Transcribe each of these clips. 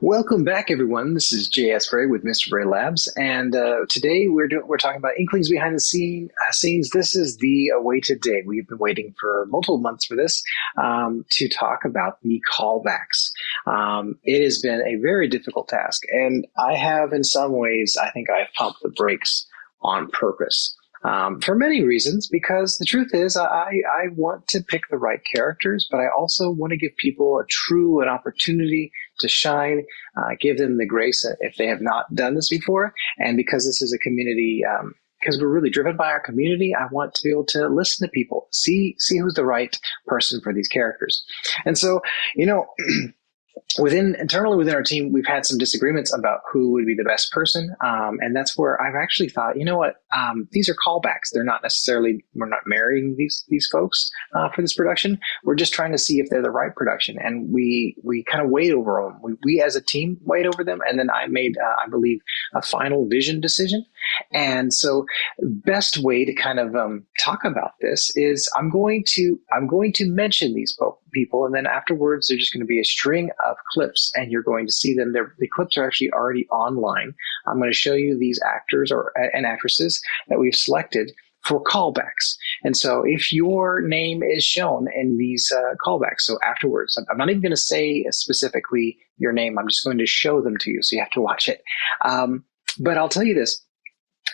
Welcome back, everyone. This is JS Bray with Mr. Bray Labs, and today we're talking about Inklings behind the scenes. This is the awaited day. We've been waiting for multiple months for this to talk about the callbacks. It has been a very difficult task, and I have, in some ways, I think I've pumped the brakes on purpose. For many reasons, because the truth is I want to pick the right characters, but I also want to give people an opportunity to shine, give them the grace if they have not done this before. And because this is a community, because we're really driven by our community, I want to be able to listen to people, see who's the right person for these characters. And so, internally within our team, we've had some disagreements about who would be the best person. And that's where I've actually thought, these are callbacks. We're not marrying these folks for this production. We're just trying to see if they're the right production. And we kind of weighed over them. We as a team weighed over them. And then I made, I believe, a final vision decision. And so best way to kind of talk about this is I'm going to mention these people, and then afterwards they're just going to be a string of clips, and you're going to see them. The clips are actually already online. I'm going to show you these actors and actresses that we've selected for callbacks. And so if your name is shown in these callbacks, so afterwards, I'm not even going to say specifically your name. I'm just going to show them to you, so you have to watch it. But I'll tell you this.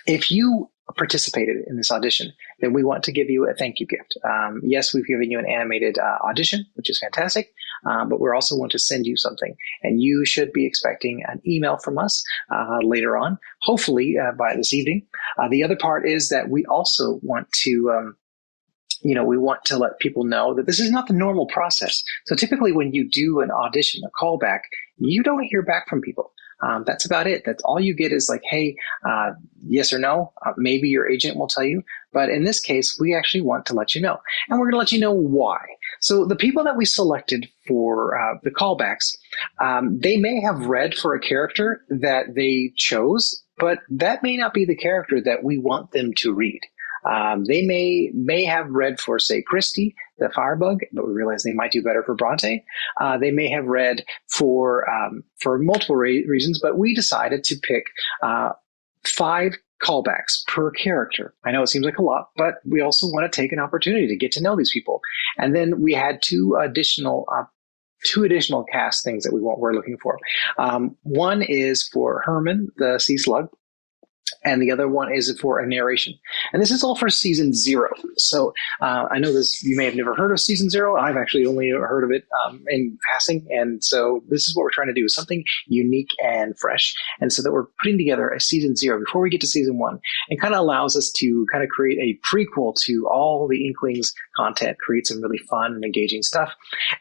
If you participated in this audition, then we want to give you a thank you gift. Yes, we've given you an animated audition, which is fantastic, but we also want to send you something. And you should be expecting an email from us later on, hopefully by this evening. The other part is that we also want to we want to let people know that this is not the normal process. So typically when you do an audition, a callback, you don't hear back from people. That's about it. That's all you get is like, hey, yes or no. Maybe your agent will tell you. But in this case, we actually want to let you know. And we're going to let you know why. So the people that we selected for the callbacks, they may have read for a character that they chose, but that may not be the character that we want them to read. They may have read for, say, Christy, the Firebug, but we realize they might do better for Bronte. They may have read for multiple reasons, but we decided to pick 5 callbacks per character. I know it seems like a lot, but we also want to take an opportunity to get to know these people. And then we had two additional cast things that we're looking for. One is for Herman, the sea slug, and the other one is for a narration. And this is all for season 0. So I know you may have never heard of season 0. I've actually only heard of it in passing. And so this is what we're trying to do, something unique and fresh. And so that we're putting together a season 0 before we get to season 1, and kind of allows us to kind of create a prequel to all the Inklings content, create some really fun and engaging stuff.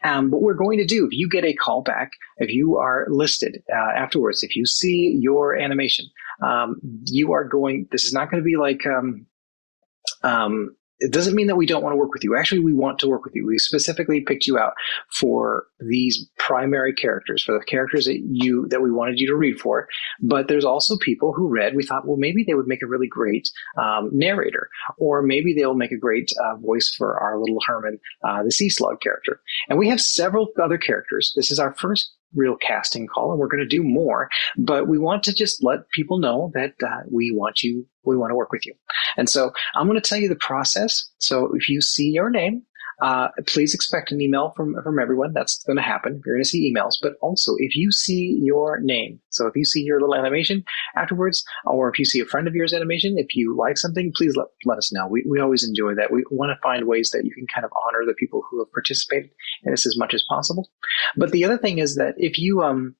What we're going to do, if you get a callback, if you are listed afterwards, if you see your animation, this is not going to be like, it doesn't mean that we don't want to work with you. Actually, we want to work with you. We specifically picked you out for these primary characters, for the characters that we wanted you to read for. But there's also people who read, we thought, well, maybe they would make a really great narrator, or maybe they'll make a great voice for our little Herman, the sea slug character. And we have several other characters. This is our first real casting call, and we're going to do more, but we want to just let people know that we want to work with you. And so I'm going to tell you the process. So if you see your name, please expect an email from everyone. That's going to happen. You're going to see emails. But also, if you see your name, so if you see your little animation afterwards, or if you see a friend of yours animation, if you like something, please let us know. We always enjoy that. We want to find ways that you can kind of honor the people who have participated in this as much as possible. But the other thing is that if you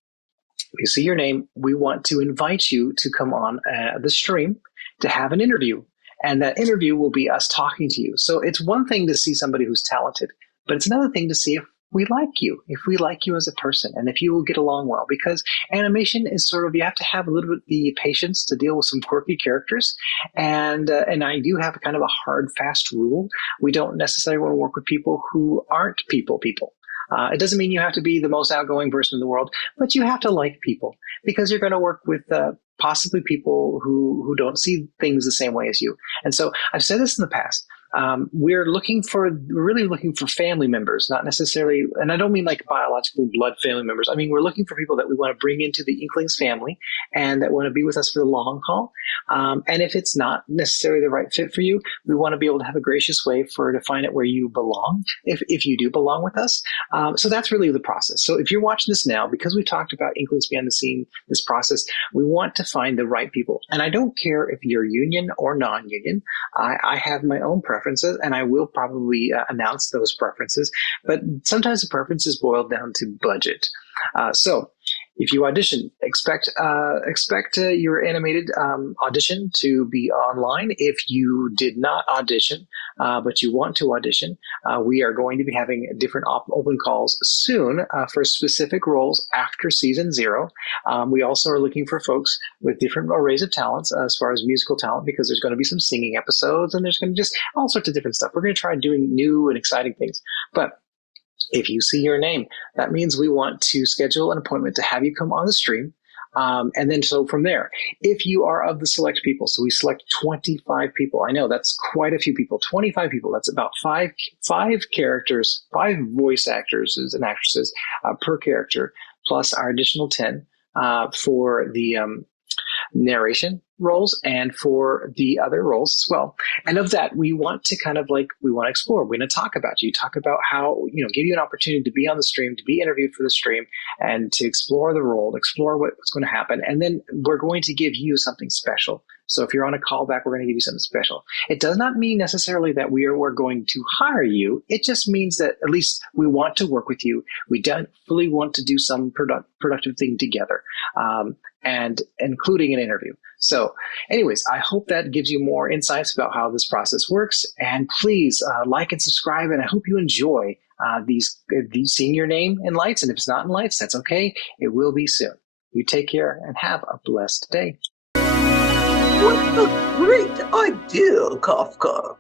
see your name, we want to invite you to come on the stream to have an interview. And that interview will be us talking to you. So it's one thing to see somebody who's talented, but it's another thing to see if we like you as a person, and if you will get along well, because animation is sort of, you have to have a little bit of the patience to deal with some quirky characters. And I do have kind of a hard, fast rule. We don't necessarily want to work with people who aren't people. It doesn't mean you have to be the most outgoing person in the world, but you have to like people, because you're going to work with possibly people who don't see things the same way as you. And so I've said this in the past. we're really looking for family members, not necessarily, and I don't mean like biological blood family members. I mean, we're looking for people that we want to bring into the Inklings family and that want to be with us for the long haul. And if it's not necessarily the right fit for you, we want to be able to have a gracious way to find out where you belong, if you do belong with us. So that's really the process. So if you're watching this now, because we talked about Inklings behind the scene, this process, we want to find the right people. And I don't care if you're union or non-union. I have my own preferences, and I will probably announce those preferences. But sometimes the preferences boil down to budget. So if you audition, expect your animated audition to be online. If you did not audition, but you want to audition, we are going to be having different open calls soon for specific roles after season 0. We also are looking for folks with different arrays of talents as far as musical talent, because there's going to be some singing episodes and there's going to be just all sorts of different stuff. We're going to try doing new and exciting things. But if you see your name, that means we want to schedule an appointment to have you come on the stream. And then so from there, if you are of the select people, so we select 25 people. I know that's quite a few people, 25 people. That's about five characters, 5 voice actors and actresses per character, plus our additional 10 for the narration roles and for the other roles as well. And of that, we want to explore. We're going to talk about how, give you an opportunity to be on the stream, to be interviewed for the stream, and to explore the role, explore what's going to happen. And then we're going to give you something special. So if you're on a callback, we're going to give you something special. It does not mean necessarily that we're going to hire you. It just means that at least we want to work with you. We definitely want to do some productive thing together, and including an interview. So anyways, I hope that gives you more insights about how this process works. And please like and subscribe. And I hope you enjoy these seeing your name in lights. And if it's not in lights, that's okay. It will be soon. You take care and have a blessed day. What a great idea, Kafka.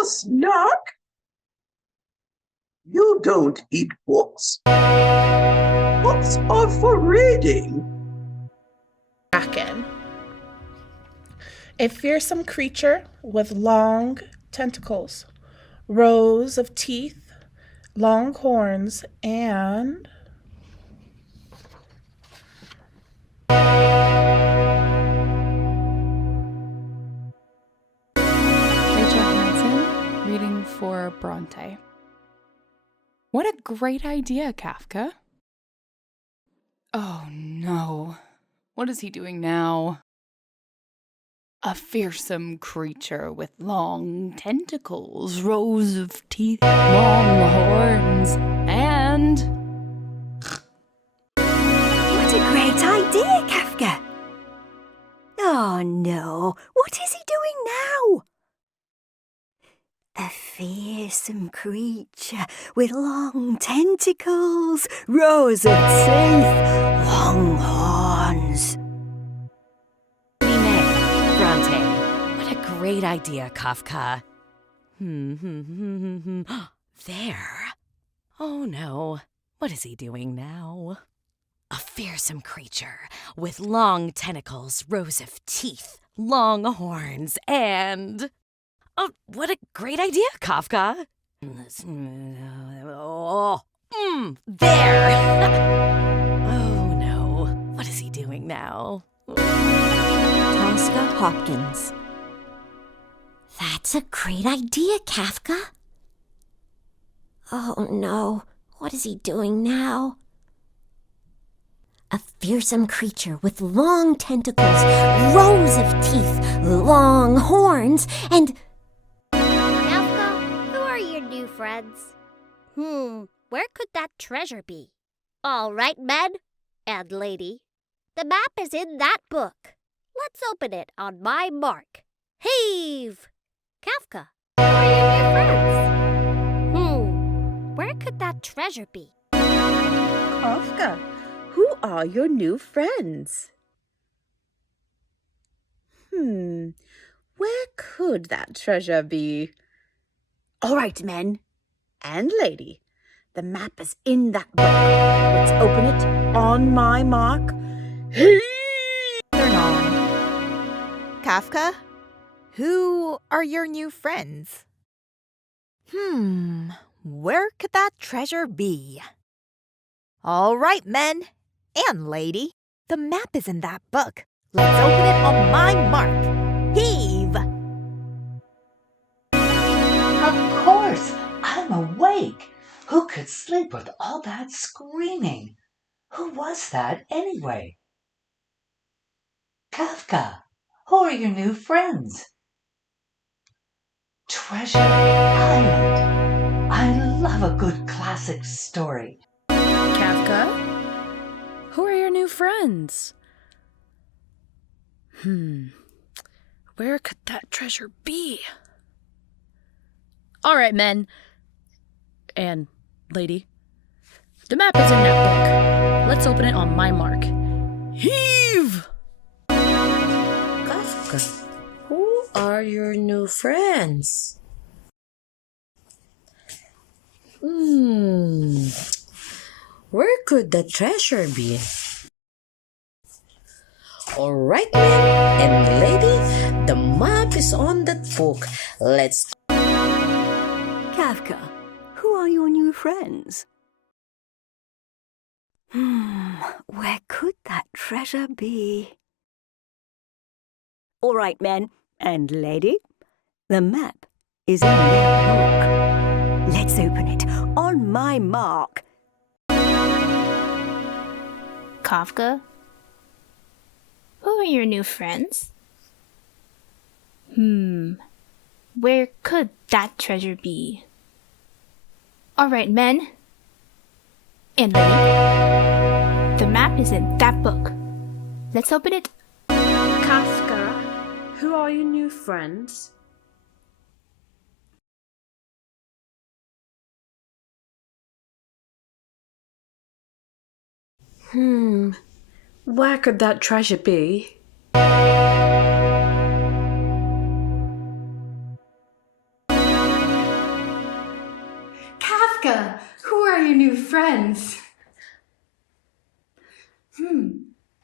A snack? You don't eat books. Books are for reading. Kraken. A fearsome creature with long tentacles, rows of teeth, long horns, and reading for Bronte. What a great idea, Kafka. Oh no. What is he doing now? A fearsome creature with long tentacles, rows of teeth, long horns, and... What a great idea, Kafka! Oh no, what is he doing now? A fearsome creature with long tentacles, rows of teeth, long horns. Bronte, what a great idea, Kafka. There. Oh no, what is he doing now? A fearsome creature with long tentacles, rows of teeth, long horns, and... Oh, what a great idea, Kafka. There. Oh no, what is he doing now? Tosca Hopkins. That's a great idea, Kafka. Oh no, what is he doing now? A fearsome creature with long tentacles, rows of teeth, long horns, and... Kafka, who are your new friends? Where could that treasure be? All right, men and lady. The map is in that book. Let's open it on my mark. Heave! Kafka, who are your new friends? Where could that treasure be? Kafka, who are your new friends? Where could that treasure be? All right, men and lady, the map is in that book. Let's open it on my mark. Turn on. Kafka, who are your new friends? Where could that treasure be? All right, men and lady, the map is in that book. Let's open it on my mark. Heave! Of course, I'm awake. Who could sleep with all that screaming? Who was that anyway? Kafka, who are your new friends? Treasure Island. I love a good classic story. Kafka? Who are your new friends? Where could that treasure be? All right, men and lady. The map is in that book. Let's open it on my mark. Heave! Kafka, who are your new friends? Where could the treasure be? All right, man and lady, the map is on that book. Let's... Kafka, who are your new friends? Where could that treasure be? All right, men and lady, the map is in that book. Let's open it on my mark. Kafka? Who are your new friends? Where could that treasure be? All right, men and lady, the map is in that book. Let's open it. Kafka, who are your new friends? Where could that treasure be? Kafka, who are your new friends?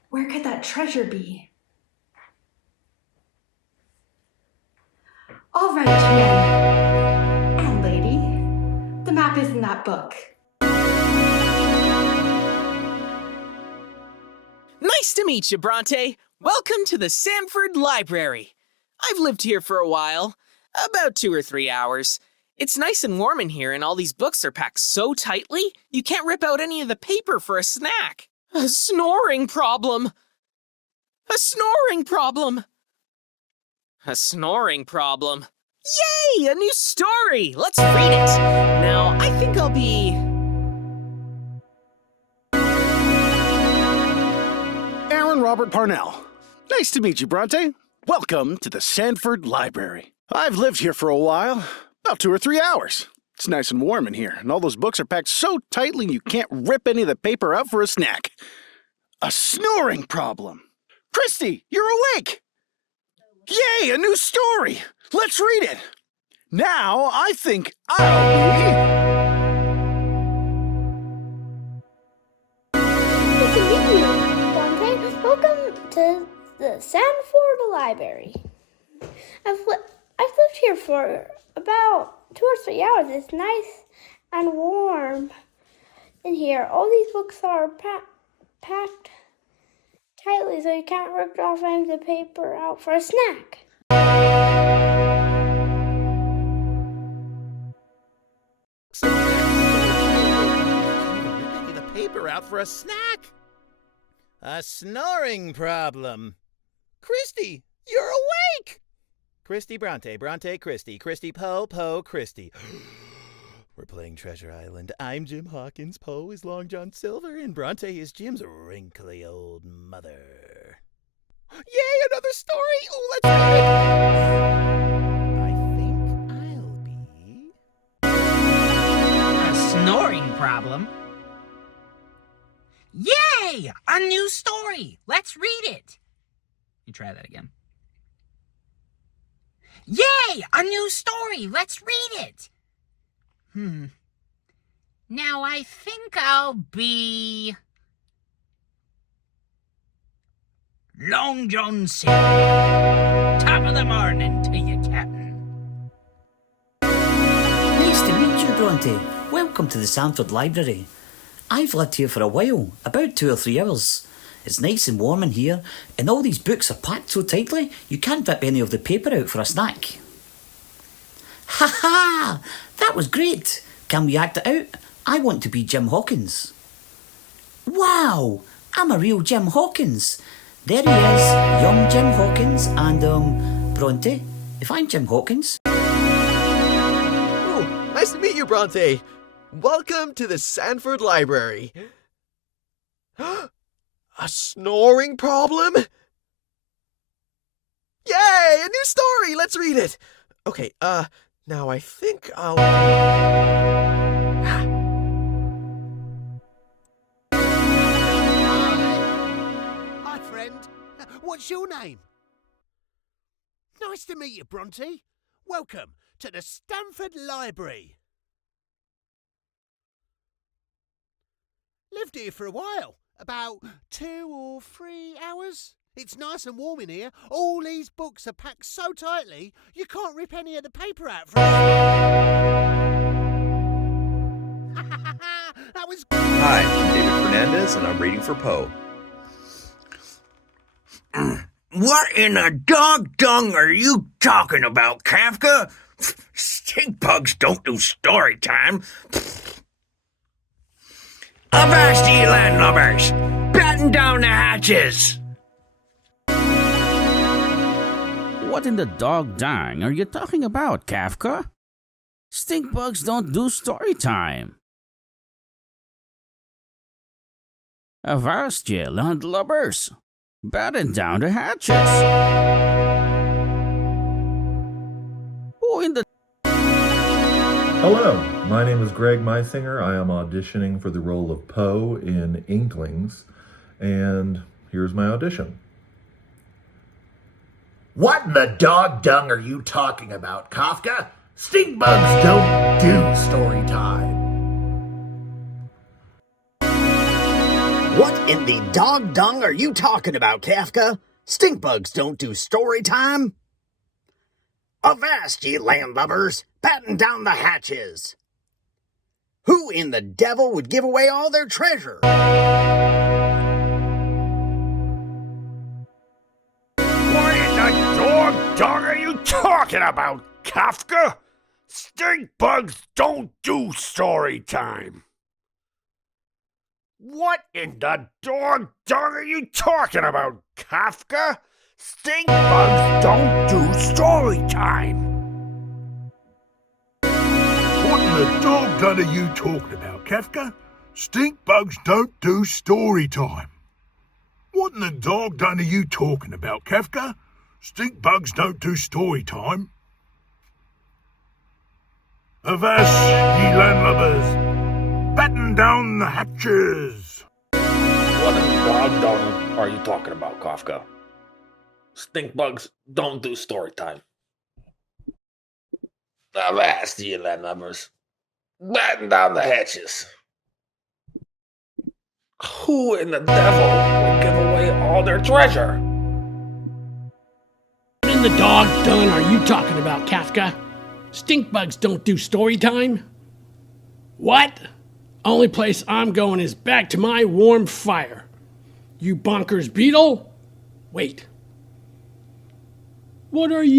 Where could that treasure be? All right, man and lady, the map is in that book. Nice to meet you, Bronte. Welcome to the Sanford Library. I've lived here for a while, about 2 or 3 hours. It's nice and warm in here, and all these books are packed so tightly, you can't rip out any of the paper for a snack. A snoring problem. A snoring problem. A snoring problem. Yay! A new story! Let's read it. Now, I think I'll be... Aaron Robert Parnell. Nice to meet you, Bronte. Welcome to the Sanford Library. I've lived here for a while, about 2 or 3 hours. It's nice and warm in here, and all those books are packed so tightly you can't rip any of the paper out for a snack. A snoring problem. Christy, you're awake! Yay, a new story! Let's read it! Now, I think I'll be... Nice to meet you, Dante. Welcome to the Sanford Library. I've lived here for about 2 or 3 hours. It's nice and warm in here. All these books are packed tightly so you can't rip off any of the paper out for a snack. The paper out for a snack. A snoring problem. Christy, you're awake! Christy Bronte, Bronte Christy, Christy Poe, Poe Christy. We're playing Treasure Island. I'm Jim Hawkins, Poe is Long John Silver, and Bronte is Jim's wrinkly old mother. Yay, another story! Oh, let's read it! A snoring problem? Yay! A new story! Let's read it! You try that again. Yay! A new story! Let's read it! Now I think I'll be... Long John Silver. Top of the morning to you, Captain. Nice to meet you, Bronte. Welcome to the Sanford Library. I've lived here for a while, about 2 or 3 hours. It's nice and warm in here, and all these books are packed so tightly you can't rip any of the paper out for a snack. Ha ha! That was great! Can we act it out? I want to be Jim Hawkins. Wow! I'm a real Jim Hawkins. There he is, young Jim Hawkins, and, Bronte, if I'm Jim Hawkins. Oh, nice to meet you, Bronte. Welcome to the Sanford Library. A snoring problem? Yay, a new story! Let's read it. Okay, now I think I'll... Hi, friend. What's your name? Nice to meet you, Bronte. Welcome to the Stanford Library. Lived here for a while, about 2 or 3 hours. It's nice and warm in here. All these books are packed so tightly, you can't rip any of the paper out from That was... Hi, I'm David Fernandez, and I'm reading for Poe. What in the dog dung are you talking about, Kafka? Stink bugs don't do story time. Avast ye landlubbers! Batten down the hatches! What in the dog dang are you talking about, Kafka? Stink bugs don't do story time. Avast ye landlubbers! Batten down the hatches! Who in the... Hello, my name is Greg Meisinger. I am auditioning for the role of Poe in Inklings, and here's my audition. What in the dog dung are you talking about, Kafka? Stink bugs don't do story time. What in the dog dung are you talking about, Kafka? Stink bugs don't do story time. Avast, ye landlubbers! Batten down the hatches! Who in the devil would give away all their treasure? What in the dog dung are you talking about, Kafka? Stink bugs don't do story time. What in the dog dung are you talking about, Kafka? Stink bugs don't do story time. What in the dog dung are you talking about, Kafka? Stink bugs don't do story time. What in the dog dung are you talking about, Kafka? Stink bugs don't do story time. Avast, ye landlubbers! Batten down the hatches! What in the dog dung are you talking about, Kafka? Stink bugs don't do story time. Avast, ye landlubbers! Batten down the hatches! Who in the devil would give away all their treasure? What in the dog dung are you talking about, Kafka? Stink bugs don't do story time? What? Only place I'm going is back to my warm fire. You bonkers beetle? Wait. What are you?